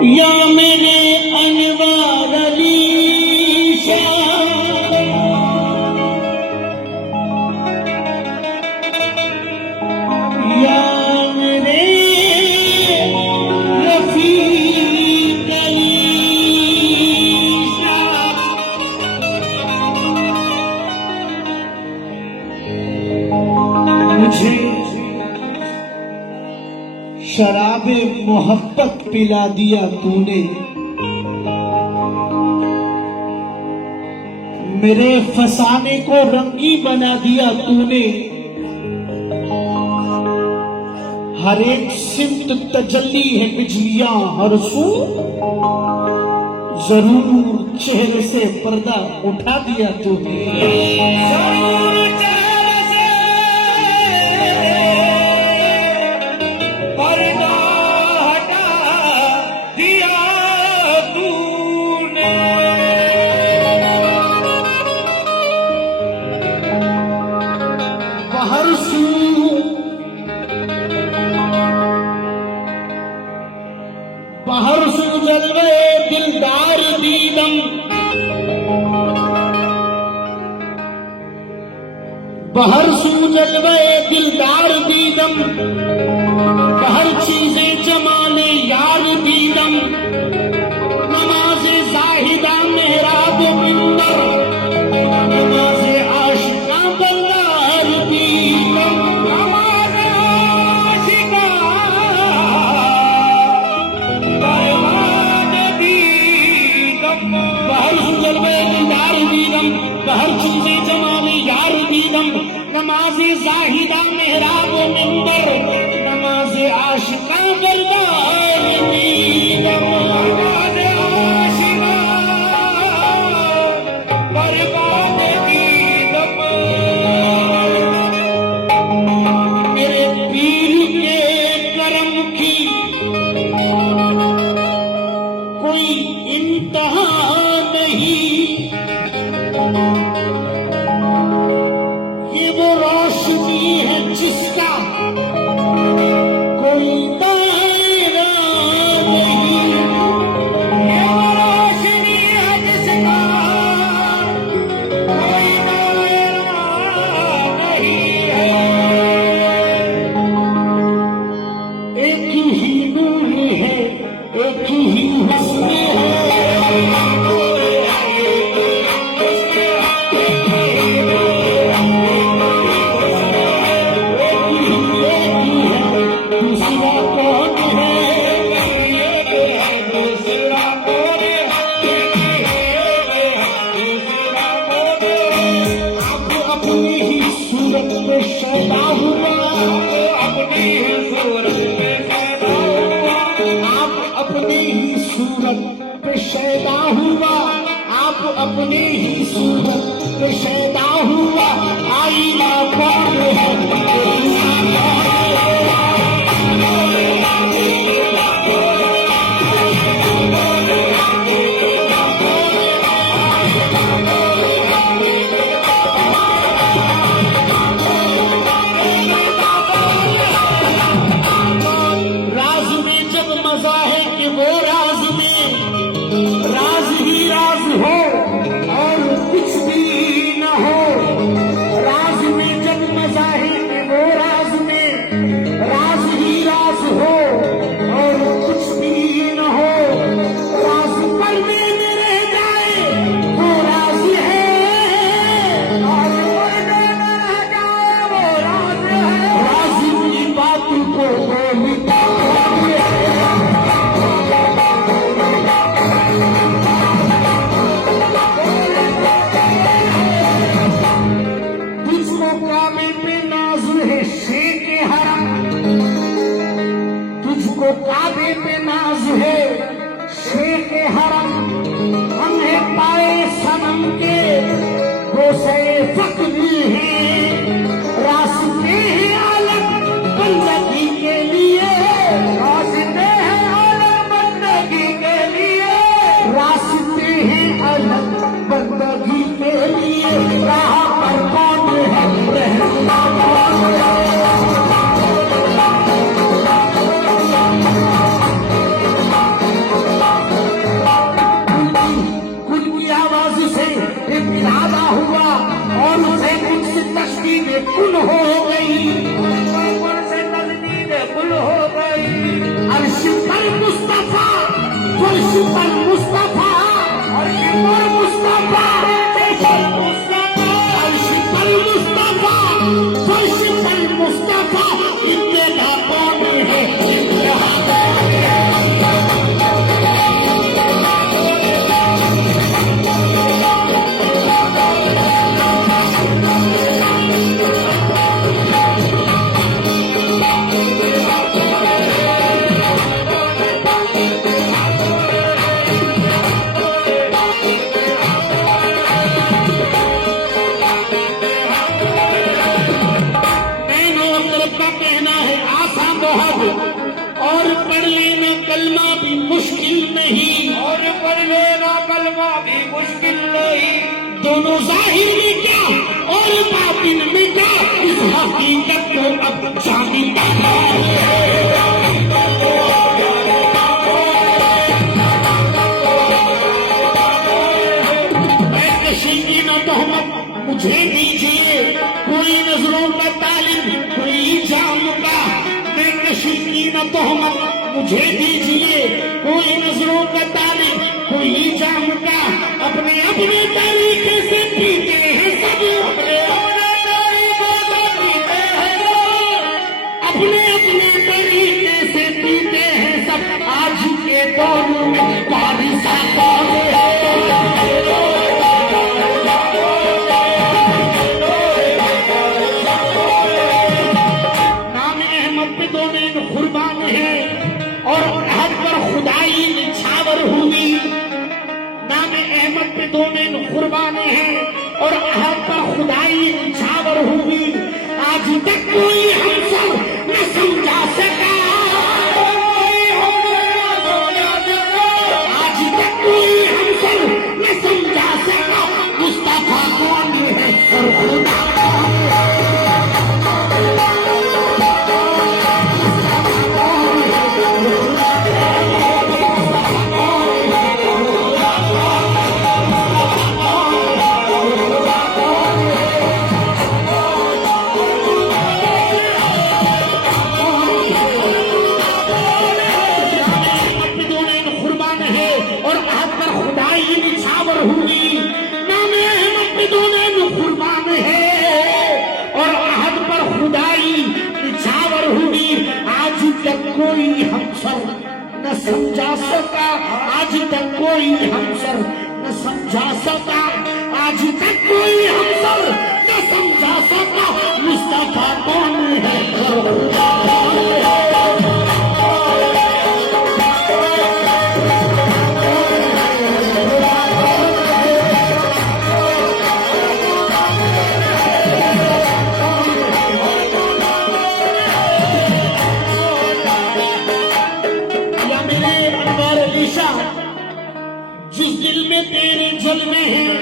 या मेरे अनवार अली शाह, या मेरे रफीक अली शाह। मुझे शराबे मोहब्बत पिला दिया तूने, मेरे फसाने को रंगी बना दिया तूने। हर एक सिमत तजल्ली है बिजलियां हर सू, जरूर चेहरे से पर्दा उठा दिया तूने। बाहर से जलवे दिलदार दीदम, बाहर से जलवे दिलदार दीदम, बाहर चीजें जमाले यार दीदम। नमाज़े जाहिदा मेहराब मिंबर, नमाज़े आशिका बल्लार दीदम। हर चीजें जमाले यार दीदम, नमाज़े जाहिदा मेहराब मिंबर, नमाज़े आशिका बरदार दीदम। नमाज़े आशिका बरबाद दीदम। मेरे पीर के करम की कोई इंतहा नहीं, ये वो रोशनी है जिसका कोई दायरा नहीं। ये वो रोशनी है जिसका कोई दायरा नहीं है। एक ही नूर है, एक ही हुस्न है। शैदा हुआ अपनी ही सूरत पे शैदा हुआ, आप अपनी ही सूरत पे शैदा हुआ, आप अपनी ही सूरत पे शैदा हुआ। आईना कौन है, राज ही राज हो और कुछ भी न हो। राज में जब मजा है कि वो राज में राज ही राज हो और कुछ भी न हो। राज पर्दे में रह जाए वो राज है, और पर्दे में रह जाए वो राज है। राज की बात को बोलता काबे पे नाज है शेख हरम। हमने पाए सनम के गोसे फकरी हैं, रास्ते हैं अलग बंदगी के लिए, रास्ते हैं अलग बंदगी के लिए, रास्ते हैं अलग बंदगी के लिए। राह पर कौन है रहना कौन है। फर्श पर मुस्तफा और मुस्तफा फर्श पर मुस्तफा फर्श पर मुस्तफा इंतहा कौन है और पढ़ लेना कलमा भी मुश्किल नहीं और पढ़ लेना कलमा भी मुश्किल नहीं। दोनों जाहिर में क्या और बातिन में क्या इस हकीकत को अब जानता मैं कशी की न तोहमत मुझे दीजिए कोई नजरों का तालिम कोई जाम का की न तोहमत मुझे दीजिए कोई नजरों का तालिब कोई जाम का अपने अपने तरीके से पीते हैं सब अपने अपने तरीके से पीते हैं सब आज के दौर में बारिशा कुर्बान है और हद पर खुदाई निछावर हुई नाम अहमद पे दोनों कुर्बान है और हद पर खुदाई निछावर हुई आज तक कोई हमसब न समझा सका आज तक कोई हमसब न समझा सका मुस्तफा कौन है और खुदा कोई हमसर न समझा सका आज तक कोई हमसर न समझा सका आज तक कोई हमसर न समझा सका मुस्तफा कौन है जिस दिल में तेरे जलवे हैं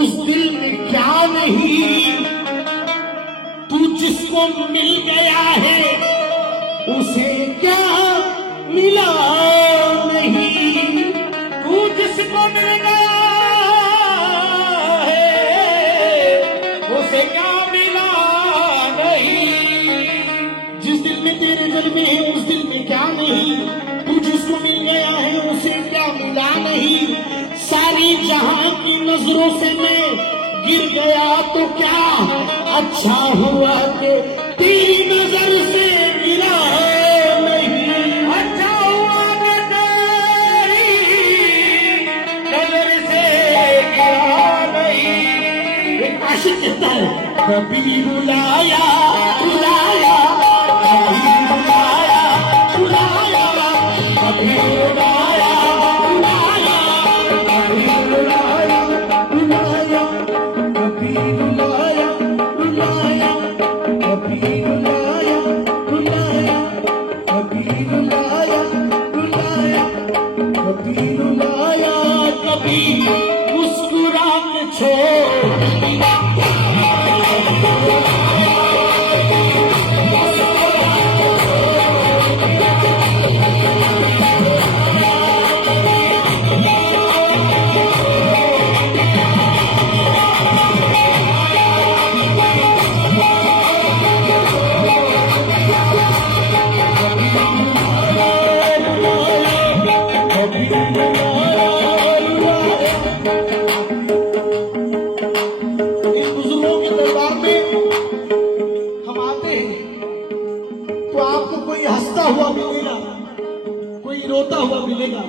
उस दिल में क्या नहीं तू जिसको मिल गया है उसे क्या मिला नहीं तू जिसको मिल गया है उसे क्या मिला नहीं। जिस दिल में तेरे जलवे हैं उस दिल में क्या नहीं तू जिसको मिल गया है उसे क्या मिला नहीं। सारी जहां की नजरों से मैं गिर गया तो क्या अच्छा हुआ कि तेरी नजर से गिरा नहीं। अच्छा हुआ कि तेरी नजर से गिरा नहीं। एक आशिक कहता है कभी रुलाया रुलाया कभी रुलाया रुलाया कभी रुलाया रुलाया कभी रुलाया रुलाया कभी रुलाया रुलाया कभी रुलाया रुलाया कभी रुलाया रुलाया कभी रुलाया कभी मुस्कुरा के छोड़ दिया। रोता हुआ मिलेगा।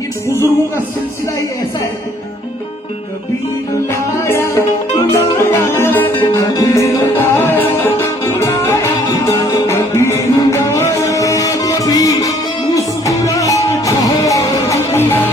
ये बुजुर्गों का सिलसिला ही ऐसा है। कभी रुलाया रुलाया, कभी रुलाया रुलाया, कभी रुलाया, कभी मुस्कुरा छोड़ दिया।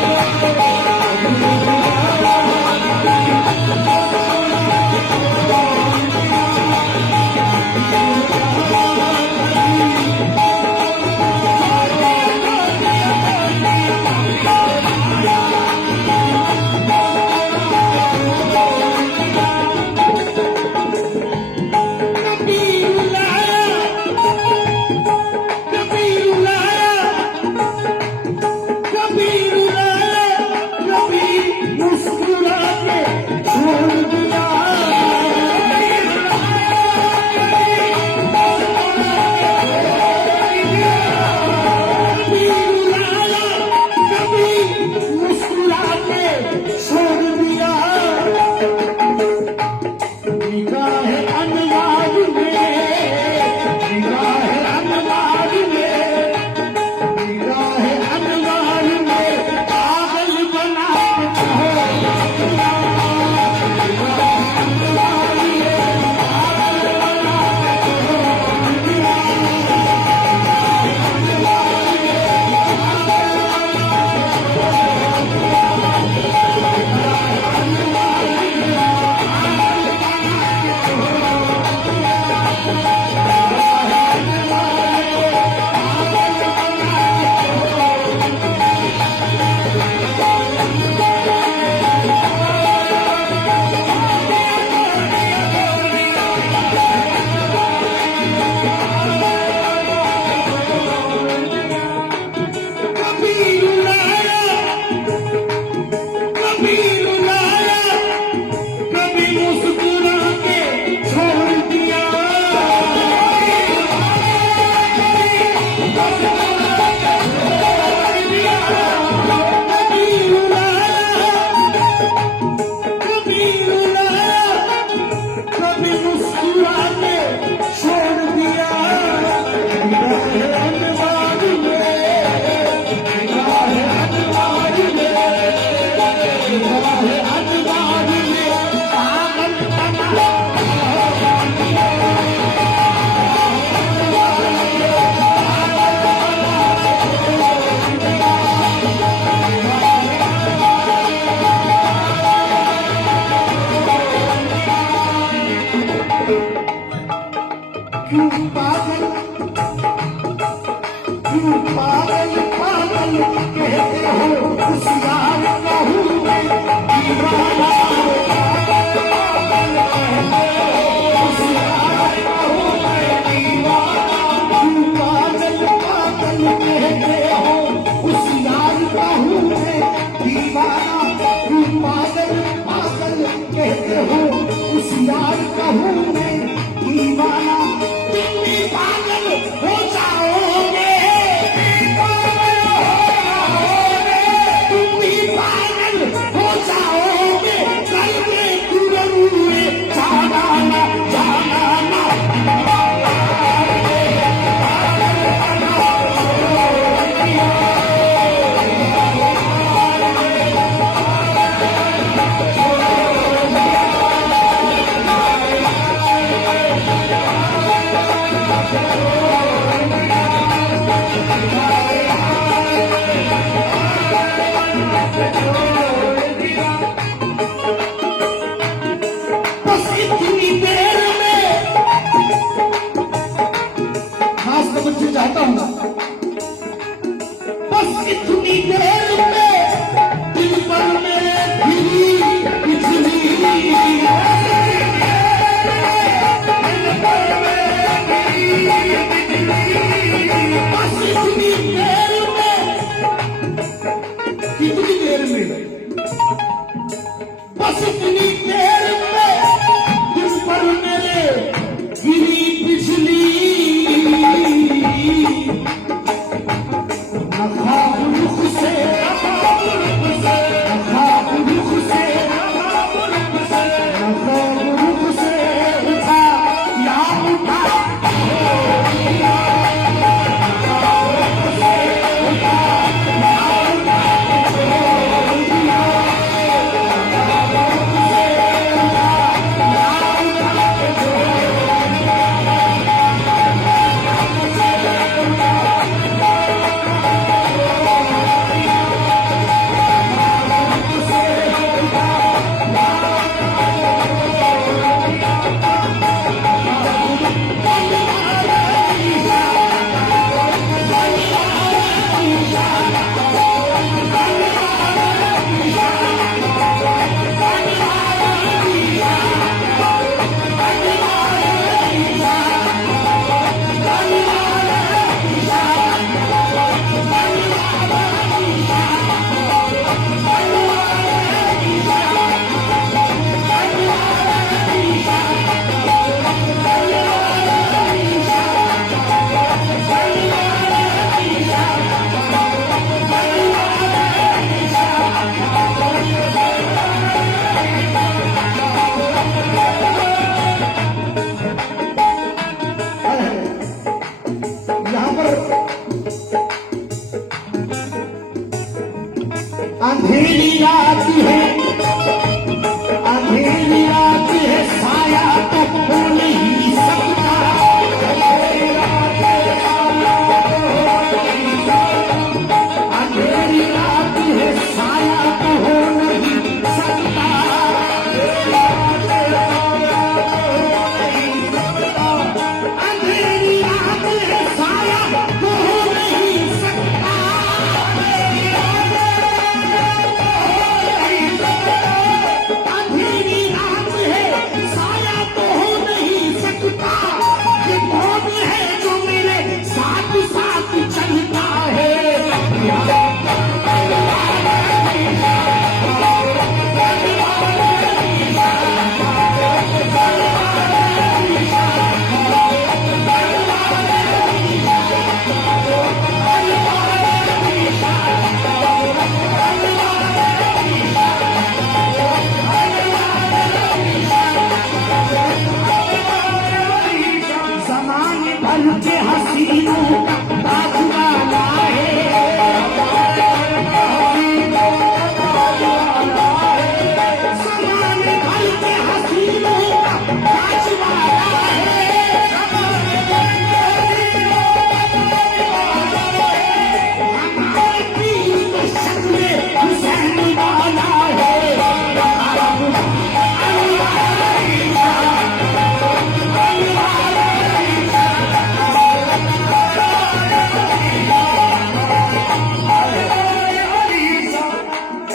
क्यों पागल पागल कहते हो, होशियार न हूं मैं दीवाना। होशियार न हूं मैं दीवाना। क्यों पागल कहते हो, होशियार न हूं मैं दीवाना। क्यों पागल कहते हो, होशियार न हूं मैं दीवाना। तुम भी पागल हो जाओगे, तुम भी पागल हो जाओगे, कल के गुरुए जाना ना जाना ना। बस इतनी देर में, खास तवज्जो चाहता हूं, बस इतनी देर में दिल पर मेरे गिरी बिजली। बस इतनी देर में, कितनी देर में रात है, अंधेरी रात है, साया तो हो नहीं सकता। अंधेरी रात है, साया तो हो नहीं सकता। अंधेरी रात है, साया तो हो नहीं सकता। अंधेरी रात है, साया तो हो नहीं सकता। ये कौन है जो मेरे साथ साथ चलता है? ज़माने भर के हसीनों का ताजवाला है। ज़माने भर के हसीनों का ताजवाला है। हमारे पीर तो शक्ल हुसैन वाला है।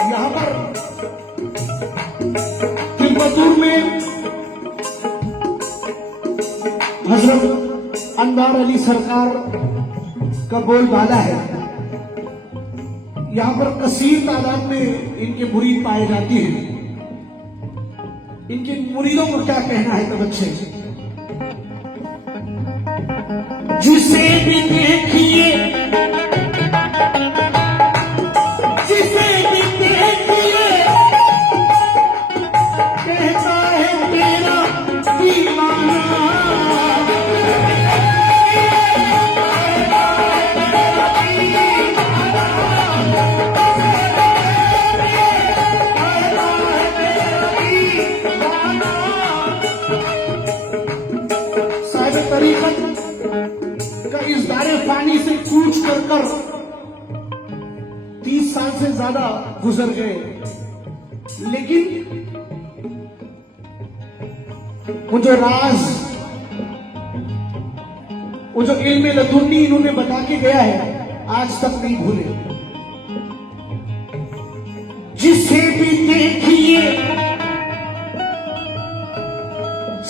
यहाँ पर तिब्बतूर में हजरत अनवार अली सरकार का बोलबाला है। यहाँ पर कसीर तादाद में इनके मुरीद पाए जाते हैं। इनके मुरीदों को क्या कहना है तब अच्छे से? जिसे भी देखिए, जिसे भी देखिए, कहता है तेरा दीवाना। साहिब तरीकत का इस दायरे फानी से कूच कर 30 साल से ज्यादा गुजर गए, लेकिन वो जो राज, वो जो इल्म लदुन्नी इन्होंने बता के गया है, आज तक नहीं भूले। जिसे भी देखिए,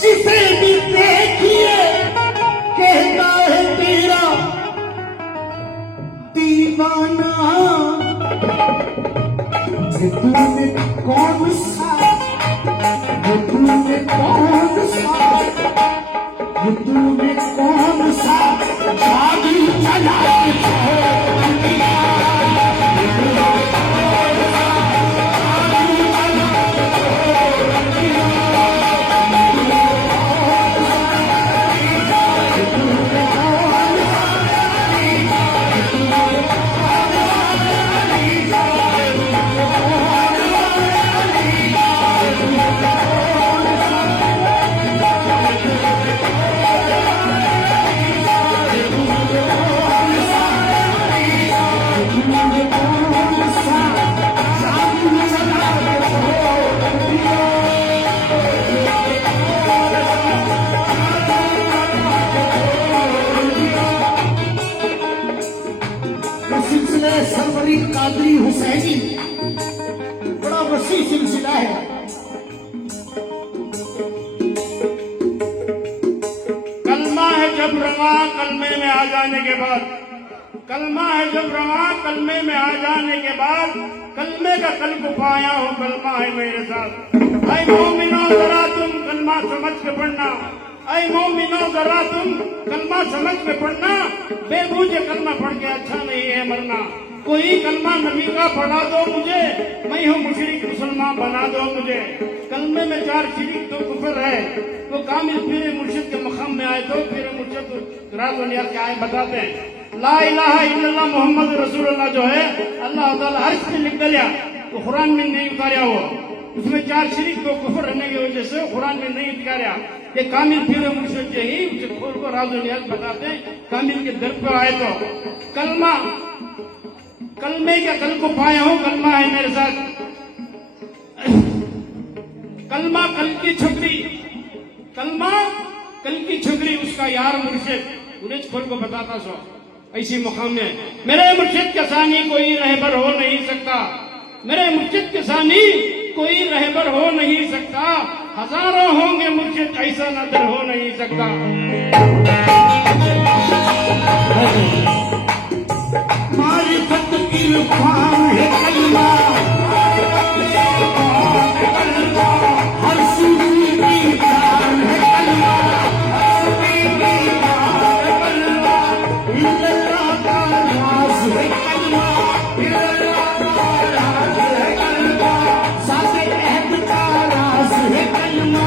जिसे भी देखिए, कहता है तेरा दीवाना। ये तूने कौन सा, ये तूने कौन सा, ये तूने कौन सा जादू चलाया है? सिलसिला सरवरी कादरी हुसैनी बड़ा वसी सिलसिला है। कलमा है जब रवा कलमे में आ जाने के बाद, कलमा है जब रवा कलमे में आ जाने के बाद, कलमे का कल को पाया हो कलमा है मेरे साथ। ऐ मोमिनो जरा तुम कलमा समझ के पढ़ना, ऐ मोमिनो जरा तुम कलमा समझ के पढ़ना। बेबूझे कलमा पढ़ के अच्छा नहीं है मरना। कोई कलमा नबी का पढ़ा दो मुझे, मैं हूँ मुशरिक मुसलमान बना दो मुझे। कलमे में 4 शिरिक तो कुफर है, तो कामिल पीर मुर्शिद के मकाम में आए तो पीर मुर्शिद रात दुनिया के आए बताते हैं ला इलाहा इल्लल्लाह मोहम्मद रसूलुल्लाह जो है अल्लाह ताला अर्श पे लिख दिया। वो कुरान में नहीं उतारा हुआ, उसमें 4 शिरक 2 कुफर रहने की वजह से कुरान में नहीं उतारा। ये कामिल पीर मुर्शिद जो ही उसे खोल को राज़ो नियाज़ बताते हैं, कामिल के दर पर आए तो कलमा, कलमे के कल को पाया हूँ, कलमा है मेरे साथ, कलमा कल की छुपड़ी, कलमा कल की छुपड़ी, उसका यार मुर्शिद उन्हें खोल को बताता सो ऐसी मुकाम में। मेरे मुर्शिद के सानी कोई रहबर हो नहीं सकता, मेरे मुर्शिद के सानी कोई रहबर हो नहीं सकता, हजारों होंगे मुर्शिद ऐसा नजर हो नहीं सकता। मारिफत की इरफान है कलमा, हर सूफी की जान है कलमा, इल्लल्लाह का राज है कलमा, इल्लल्लाह का राज है कलमा, साथे अहद का राज है कलमा,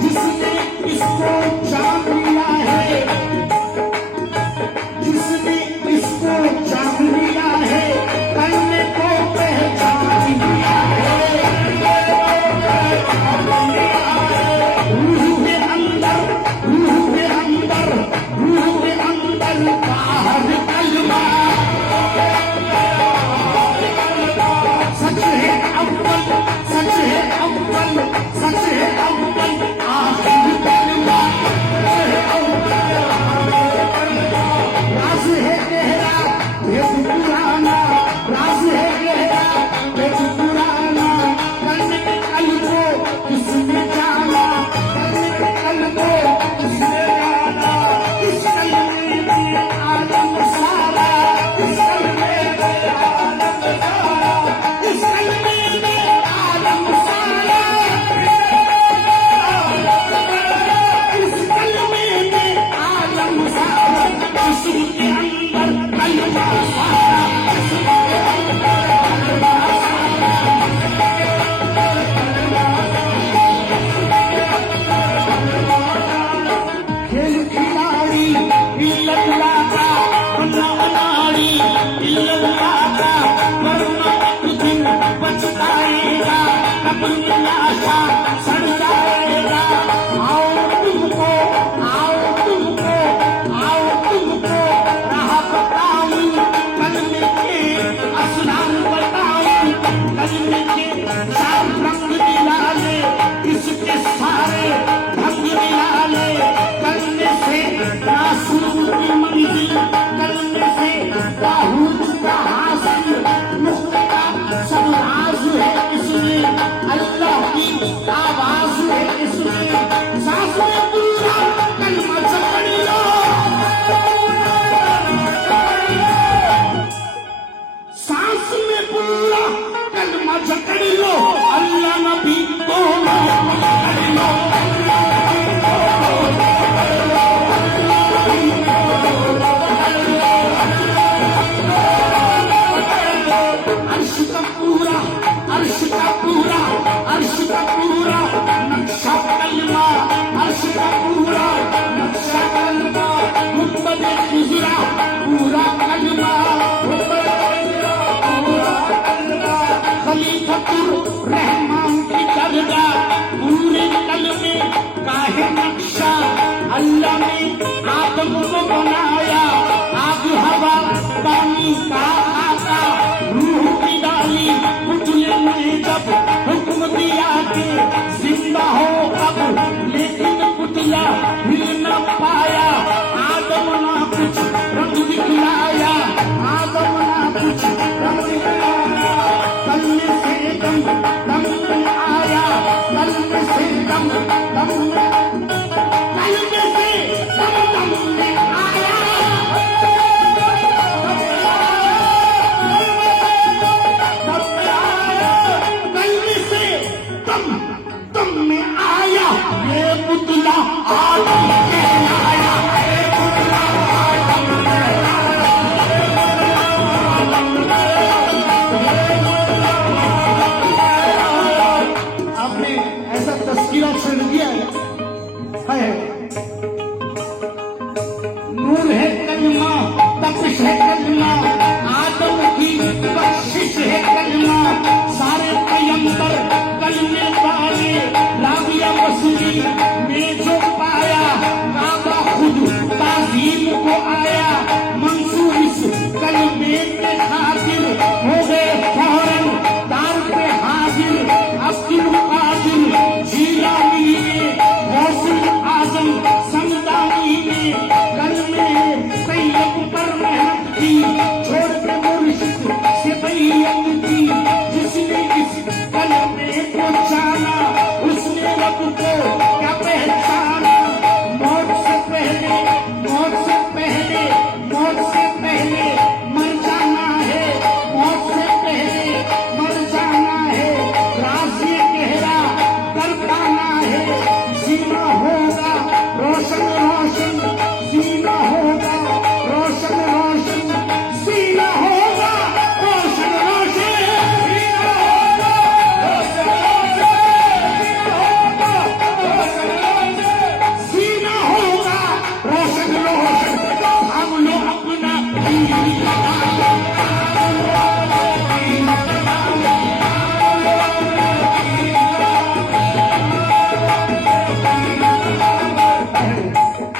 जिसने इसको जान लिया है, जिसने इसको जान लिया है, कलमे को पहचान लिया है, रूह के अंदर, रूह के अंदर, रूह के अंदर बाहर कलमा, सच है अव्वल, सच है अव्वल, सच है अव्वल आखिर कलमा, राज है गहरा भेद पुराना, राज है गहरा भेद पुराना, कलमे के कल को किसने जाना, कलमे के कल को किसने जाना, इस कलमे में आलम सारा, इस कलमे में आलम सारा, इस कलमे में आलम सारा, इस कलमे में आलम सारा, इसके अंदर कलमा सारा, खेल खिलाड़ी इल्लल्लाह का, वरना अनाड़ी इल्लल्लाह का, वरना एक दिन पछताएगा, अपनी आशा सड़ जाएगा। आओ तुमको, आओ तुमको, आओ तुमको राह बताऊं, कलमे के असरार बताऊं, कलमे के 4 रंग निराले, इसके सारे ढंग निराले, कलमे से रासूल की मंजिल, कलमे से दाऊद का हासिल, मुफ्त का सब राज है इसमें, अल्लाह की आवाज है इसमें, सांस में पूरा कलमा पकड़ लो, सांस में पूरा कलमा पकड़ लो, अल्लाह नबी को पकड़ लो, अर्श का पूरा, अर्श का पूरा, अर्श का पूरा नक्शा कलमा, अर्श का पूरा नक्शा कलमा, मुहम्मद गुजरा पूरा कलमा, पूरा कलमा, खलीफतुर रहमान की दरगाह, पूरे कलमे का है नक्शा, अल्लाह ने आदम को बनाया, आग हवा पानी का आका, रूह की डाली पुतले ने जब हुक्म दिया कि जिंदा हो अब, लेकिन पुतला हिल न पाया, आदम ना कुछ रंग दिखलाया, आदम ना कुछ रंग दिखलाया, कलमे से दम दम में आया, कलमे से दम दम में, कलमे से दम दम में आया, कलमे से दम दम में आया, ये पुतला आदम कहलाया, ये पुतला आदम कहलाया, आपने ऐसा तस्कीरा छेड़ दिया है।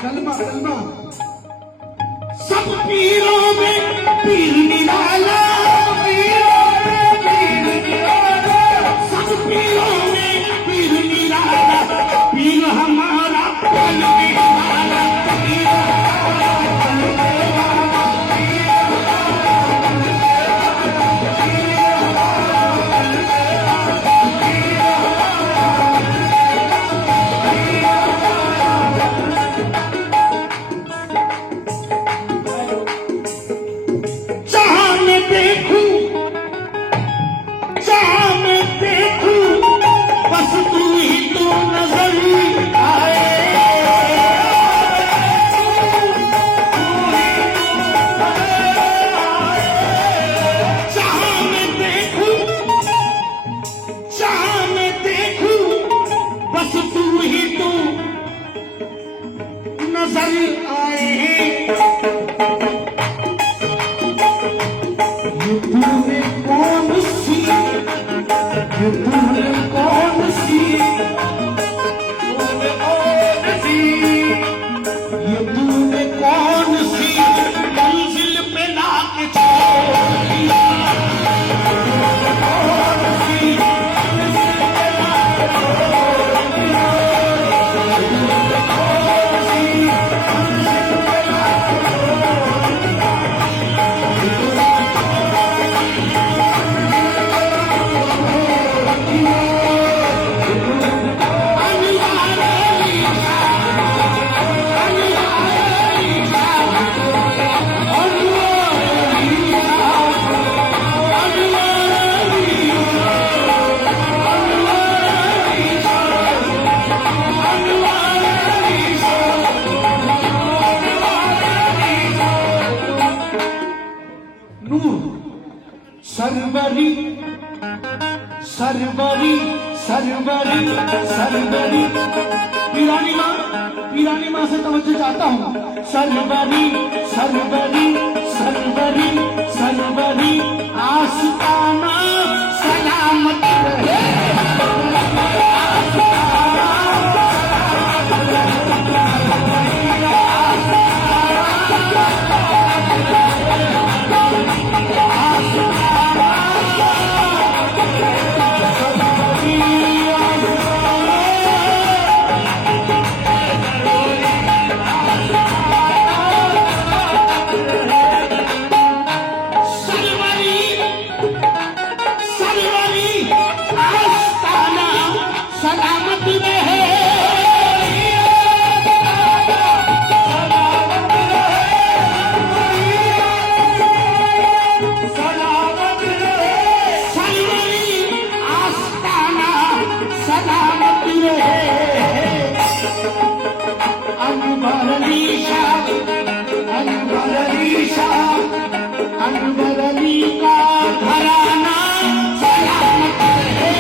कलमा कलमा सब पीरों में पीर निराला, पीरों में पीर निराला, सब पीरों में पीर निराला, पीर हमारा पलने वाला, पीर जहां मैं देखूं, जहां मैं देखूं, बस तू ही तो नजर आए। जहां मैं देखूं, जहां मैं देखूं, बस तू ही तो नजर आए। ये तूने कौन सी, ये तूने कौन सी, तूने कौन सी, ये तूने कौन सी मंजिल पे लाके छोड़ दिया। कौन सी मंजिल पे लाके छोड़ दिया। कौन सी मंजिल पे लाके सरवरी सरवरी सरवरी सरवरी, पीरानी माँ से तवज्जो चाहता हूँ। सरवरी सरवरी सरवरी सरवरी, आस्ताना सलामत रहे। अनवर अली का घराना सलामत रहे।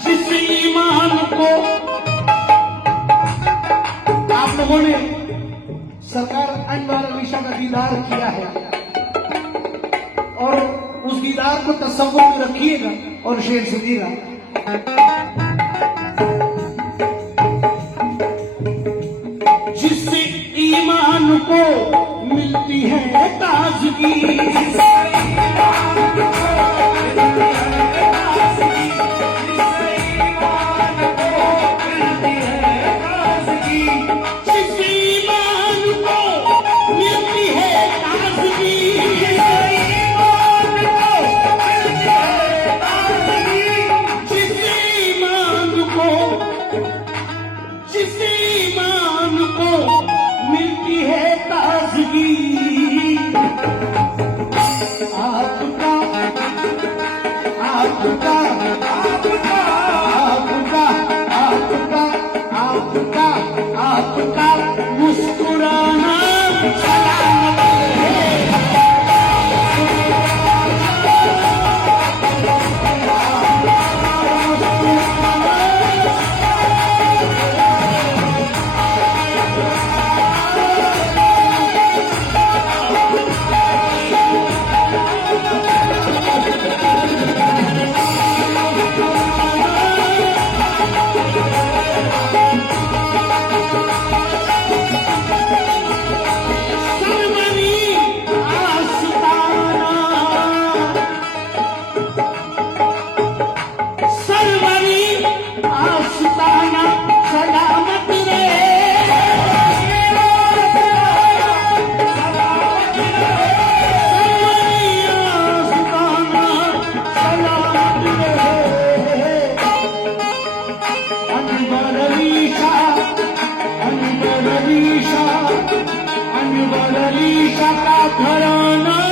जिस ईमान को आप लोगों ने सरकार अनवर अली शाह का दीदार किया है, और उस दीदार को तस्वुर में रखिएगा और शेर सुनिएगा। जिससे ईमान को मिलती है ताजगी, जिस आपका आपका आपका आपका आपका आपका मुस्कुराना सलामत है। सरमनी आस्ताना सरमनी आस्ताना सलामत रे। सरमनी आस्ताना सलामत रे। अनवर अलीशा अनवर अलीशा अनवर अलीशा का घराना